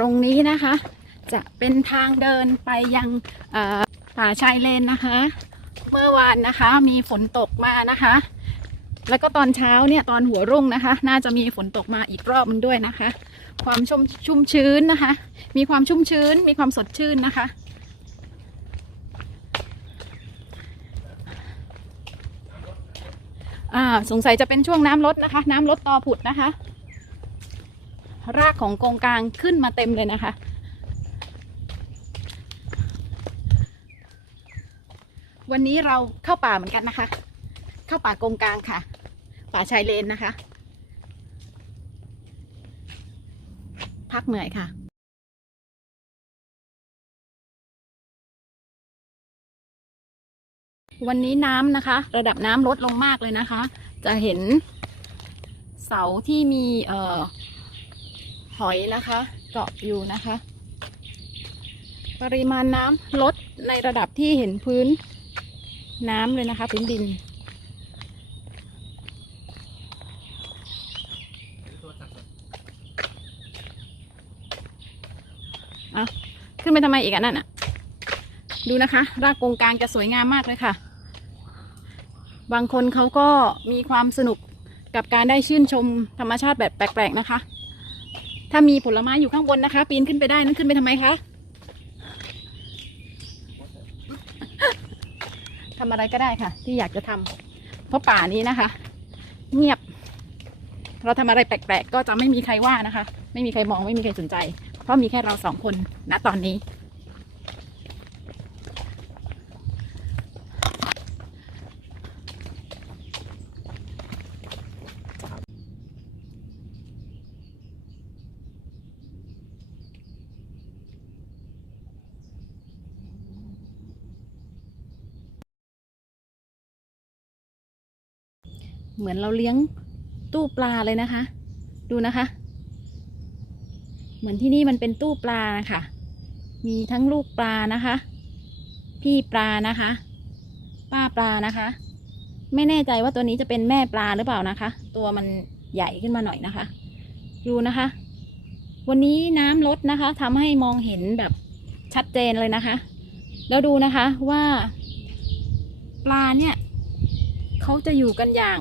ตรงนี้นะคะ จะเป็นทางเดินไปยังป่าชายเลนนะคะ เมื่อวานนะคะมีฝนตกมานะคะ แล้วก็ตอนเช้าเนี่ยตอนหัวรุ่งนะคะ น่าจะมีฝนตกมาอีกรอบมันด้วยนะคะ ความชุ่มชุ่มชื้นนะคะ มีความชุ่มชื้น มีความสดชื่นนะคะอ่าสงสัยจะเป็นช่วงน้ำลดนะคะ น้ำลดตอผุดนะคะ รากของกองกลางขึ้นมาเต็มเลยนะคะ วันนี้เราเข้าป่าเหมือนกันนะคะ เข้าป่ากงกลางค่ะ ป่าชายเลนนะคะ พักเหนื่อยค่ะวันนี้น้ำนะคะ ระดับน้ำลดลงมากเลยนะคะ จะเห็นเสาที่มีเอ่อ หอยนะคะ เกาะอยู่นะคะ ปริมาณน้ำลดในระดับที่เห็นพื้นน้ำเลยนะคะ พื้นดินเอาขึ้นไปทำไมอีกอันนั่นอะดูนะคะ รากกงกลางจะสวยงามมากเลยค่ะ บางคนเขาก็มีความสนุกกับการได้ชื่นชมธรรมชาติแบบแปลกๆนะคะ ถ้ามีผลไม้อยู่ข้างบนนะคะ ปีนขึ้นไปได้นั้นขึ้นไปทำไมคะทำอะไรก็ได้ค่ะ ที่อยากจะทำเพราะป่านี้นะคะ เงียบ เราทำอะไรแปลกๆก็จะไม่มีใครว่านะคะ ไม่มีใครมองไม่มีใครสนใจ เพราะมีแค่เราสองคนณตอนนี้ เหมือนเราเลี้ยงตู้ปลาเลยนะคะ ดูนะคะ เหมือนที่นี่มันเป็นตู้ปลาค่ะ มีทั้งลูกปลานะคะ พี่ปลานะคะ ป้าปลานะคะ ไม่แน่ใจว่าตัวนี้จะเป็นแม่ปลาหรือเปล่านะคะ ตัวมันใหญ่ขึ้นมาหน่อยนะคะ ดูนะคะ วันนี้น้ำลดนะคะทำให้มองเห็นแบบชัดเจนเลยนะคะ แล้วดูนะคะว่า ปลาเนี่ยเขาจะอยู่กันอย่าง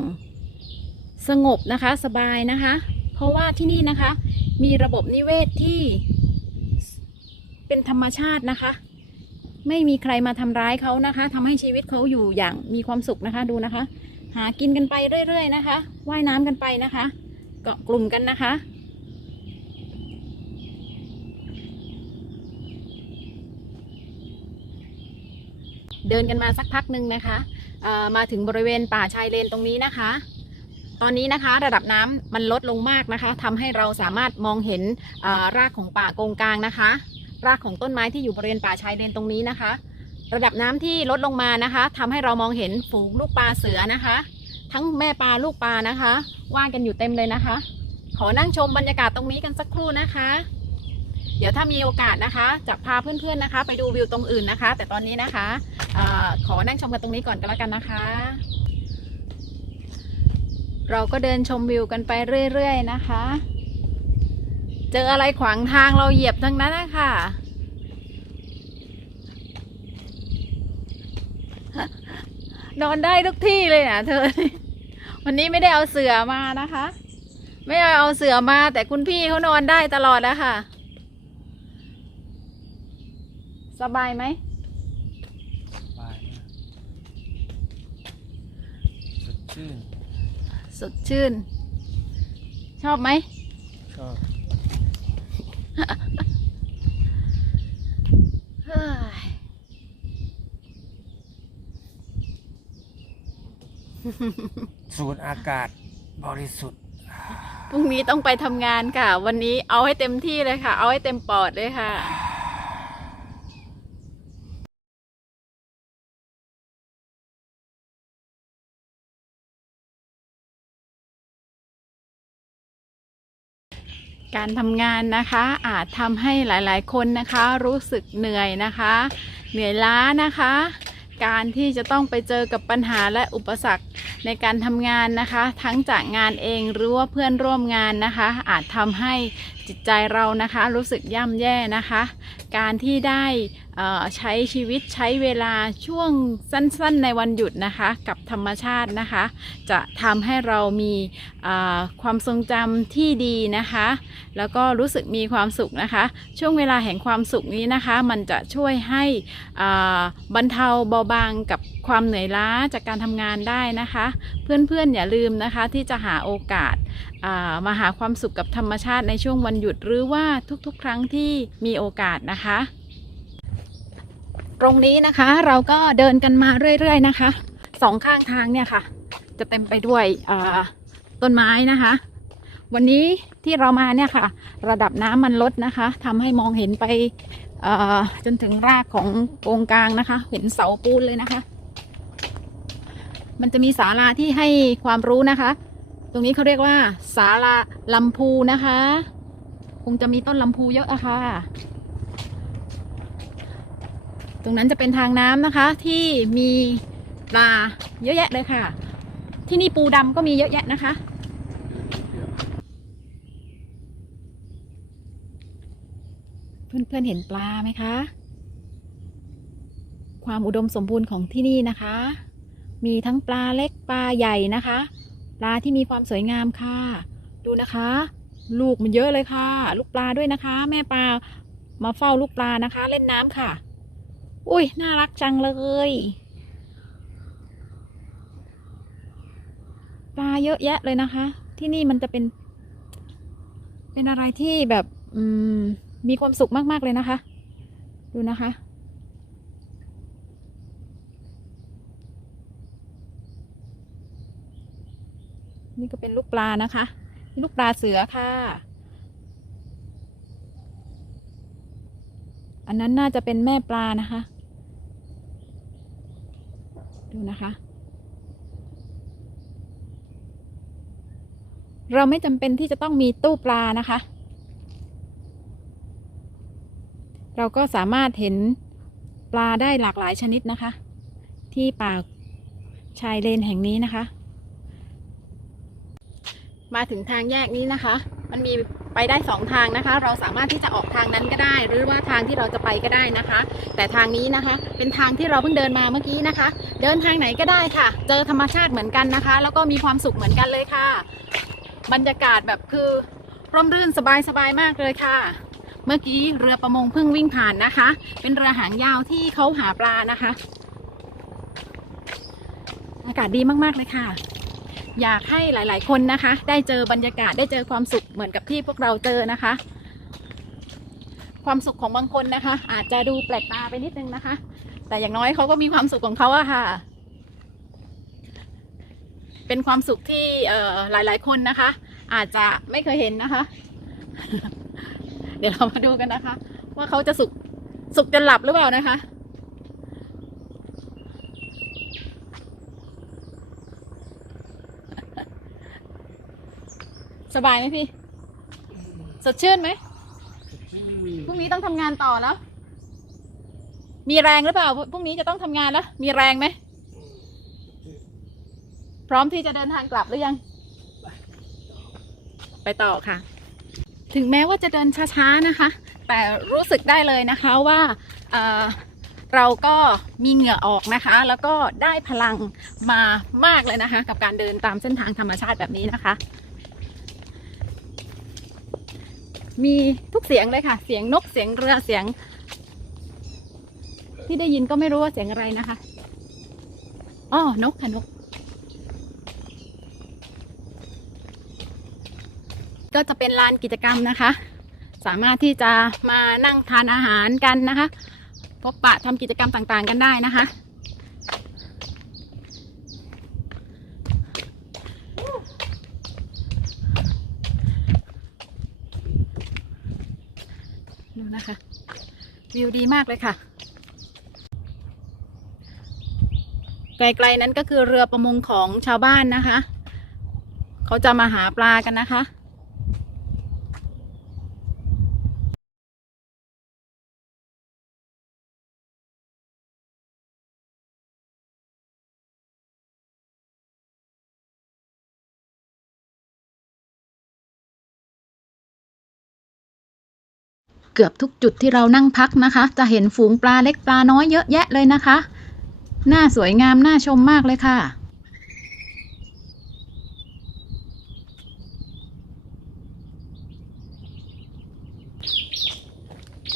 สงบนะคะสบายนะคะ เพราะว่าที่นี่นะคะ มีระบบนิเวศที่เป็นธรรมชาตินะคะ ไม่มีใครมาทำร้ายเขานะคะทำให้ชีวิตเขาอยู่อย่างมีความสุขนะคะดูนะคะ หากินกันไปเรื่อย ๆ นะคะ ว่ายน้ำกันไปนะคะ เกาะกลุ่มกันนะคะเดินกันมาสักพักหนึ่งนะคะ มาถึงบริเวณป่าชายเลนตรงนี้นะคะ ตอนนี้นะคะระดับน้ำมันลดลงมากนะคะทำให้เราสามารถมองเห็นรากของป่าโกงกลางนะคะ รากของต้นไม้ที่อยู่บริเวณป่าชายเลนตรงนี้นะคะ ระดับน้ำที่ลดลงมานะคะทำให้เรามองเห็นฝูงลูกปลาเสือนะคะ ทั้งแม่ปลาลูกปลานะคะว่ายกันอยู่เต็มเลยนะคะ ขอนั่งชมบรรยากาศตรงนี้กันสักครู่นะคะ เดี๋ยวถ้ามีโอกาสนะคะจะพาเพื่อนๆนะคะ ไปดูวิวตรงอื่นนะคะ แต่ตอนนี้นะคะออขอนั่งชมกันตรงนี้ก่อนก็แล้วกันนะคะ เราก็เดินชมวิวกันไปเรื่อยๆนะคะ เจออะไรขวางทางเราเหยียบทั้งนั้นนะคะนอนได้ทุกที่เลยนะเธอ วันนี้ไม่ได้เอาเสือมานะคะ ไม่ได้เอาเสือมาแต่คุณพี่เขานอนได้ตลอดแล้วค่ะ สบายไหมสบายมากสดชื่น สดชื่น ชอบไหม ชอบเฮ้ยสูดอากาศบริสุทธิ์ พรุ่งนี้ต้องไปทำงานค่ะ วันนี้เอาให้เต็มที่เลยค่ะ เอาให้เต็มปอดเลยค่ะ การทำงานนะคะอาจทำให้หลายๆ คนนะคะ รู้สึกเหนื่อยนะคะ เหนื่อยล้านะคะ การที่จะต้องไปเจอกับปัญหาและอุปสรรคในการทำงานนะคะ ทั้งจากงานเองหรือว่าเพื่อนร่วมงานนะคะ อาจทำให้จิตใจเรานะคะ รู้สึกย่ำแย่นะคะ การที่ได้ ใช้ชีวิตใช้เวลาช่วงสั้นๆในวันหยุดนะคะ กับธรรมชาตินะคะ จะทำให้เรามีความทรงจำที่ดีนะคะ แล้วก็รู้สึกมีความสุขนะคะ ช่วงเวลาแห่งความสุขนี้นะคะ มันจะช่วยให้บรรเทาเบาบางกับความเหนื่อยล้าจากการทำงานได้นะคะ เพื่อนๆอย่าลืมนะคะที่จะหาโอกาสมาหาความสุขกับธรรมชาติในช่วงวันหยุดหรือว่าทุกๆ ครั้งที่มีโอกาสนะคะ ตรงนี้นะคะ เราก็เดินกันมาเรื่อยๆนะคะสองข้างทางเนี่ยค่ะ จะเต็มไปด้วยต้นไม้นะคะ วันนี้ที่เรามาเนี่ยค่ะ ระดับน้ำมันลดนะคะทำให้มองเห็นไปจนถึงรากของโกงกลางนะคะ เห็นเสาปูนเลยนะคะ มันจะมีศาลาที่ให้ความรู้นะคะ ตรงนี้เขาเรียกว่าศาลาลำพูนะคะ คงจะมีต้นลำพูเยอะอะค่ะ รงนั้นจะเป็นทางน้ำนะคะที่มีปลาเยอะแยะเลยค่ะ ที่นี่ปูดำก็มีเยอะแยะนะคะ เพื่อนๆเห็นปลาไหมคะ ความอุดมสมบูรณ์ของที่นี่นะคะ มีทั้งปลาเล็กปลาใหญ่นะคะ ปลาที่มีความสวยงามค่ะ ดูนะคะ ลูกมันเยอะเลยค่ะ ลูกปลาด้วยนะคะ แม่ปลามาเฝ้าลูกปลานะคะ เล่นน้ำค่ะ อุ้ย น่ารักจังเลยปลาเยอะแยะเลยนะคะ ที่นี่มันจะเป็น เป็นอะไรที่แบบอืมมีความสุขมาก ๆ เลยนะคะ ดูนะคะ นี่ก็เป็นลูกปลานะคะ ลูกปลาเสือค่ะ อันนั้นน่าจะเป็นแม่ปลานะคะ ดูนะคะ เราไม่จำเป็นที่จะต้องมีตู้ปลานะคะ เราก็สามารถเห็นปลาได้หลากหลายชนิดนะคะ ที่ปากชายเลนแห่งนี้นะคะ มาถึงทางแยกนี้นะคะ มันมี ไปได้สองทางนะคะ เราสามารถที่จะออกทางนั้นก็ได้ หรือว่าทางที่เราจะไปก็ได้นะคะ แต่ทางนี้นะคะ เป็นทางที่เราเพิ่งเดินมาเมื่อกี้นะคะ เดินทางไหนก็ได้ค่ะ เจอธรรมชาติเหมือนกันนะคะ แล้วก็มีความสุขเหมือนกันเลยค่ะ บรรยากาศแบบคือร่มรื่นสบายสบายๆมากเลยค่ะ เมื่อกี้เรือประมงเพิ่งวิ่งผ่านนะคะ เป็นเรือหางยาวที่เขาหาปลานะคะ อากาศดีมากๆเลยค่ะ อยากให้หลาย ๆ คนนะคะ ได้เจอบรรยากาศได้เจอความสุขเหมือนกับที่พวกเราเจอนะคะ ความสุขของบางคนนะคะ อาจจะดูแปลกตาไปนิดนึงนะคะ แต่อย่างน้อยเขาก็มีความสุขของเขาอะค่ะ เป็นความสุขที่เอ่อหลาย ๆ คนนะคะ อาจจะไม่เคยเห็นนะคะ เดี๋ยวเรามาดูกันนะคะ ว่าเขาจะสุขสุขจนหลับหรือเปล่านะคะ สบายไหมพี่ สดชื่นไหมพรุ่งนี้ต้องทำงานต่อแล้ว มีแรงหรือเปล่าพรุ่งนี้จะต้องทำงานแล้ว มีแรงไหม พร้อมที่จะเดินทางกลับหรือยัง ไปต่อค่ะ ถึงแม้ว่าจะเดินช้าๆนะคะ แต่รู้สึกได้เลยนะคะว่าเอ่อเราก็มีเหงื่อออกนะคะ แล้วก็ได้พลังมามากเลยนะคะ กับการเดินตามเส้นทางธรรมชาติแบบนี้นะคะ มีทุกเสียงเลยค่ะ เสียงนกเสียงเรือเสียง ที่ได้ยินก็ไม่รู้ว่าเสียงอะไรนะคะอ้อนกค่ะนก ก็จะเป็นลานกิจกรรมนะคะ สามารถที่จะมานั่งทานอาหารกันนะคะ พบปะทำกิจกรรมต่างๆกันได้นะคะ ดูนะคะ วิวดีมากเลยค่ะ ไกลๆนั้นก็คือเรือประมงของชาวบ้านนะคะ เขาจะมาหาปลากันนะคะ เกือบทุกจุดที่เรานั่งพักนะคะ จะเห็นฝูงปลาเล็กปลาน้อยเยอะแยะเลยนะคะ น่าสวยงาม น่าชมมากเลยค่ะ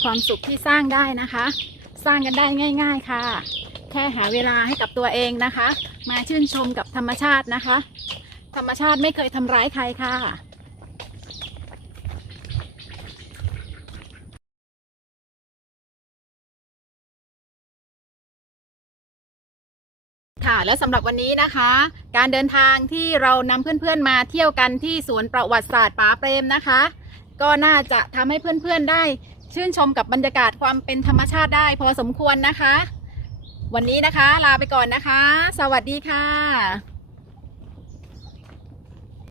ความสุขที่สร้างได้นะคะ สร้างกันได้ง่าย ๆค่ะ แค่หาเวลาให้กับตัวเองนะคะ มาชื่นชมกับธรรมชาตินะคะ ธรรมชาติไม่เคยทำร้ายใครค่ะ ค่ะ แล้วสำหรับวันนี้นะคะ การเดินทางที่เรานำเพื่อนๆมาเที่ยวกันที่สวนประวัติศาสตร์ป๋าเปรมนะคะ ก็น่าจะทำให้เพื่อนๆได้ ชื่นชมกับบรรยากาศความเป็นธรรมชาติได้พอสมควรนะคะ วันนี้นะคะ ลาไปก่อนนะคะ สวัสดีค่ะ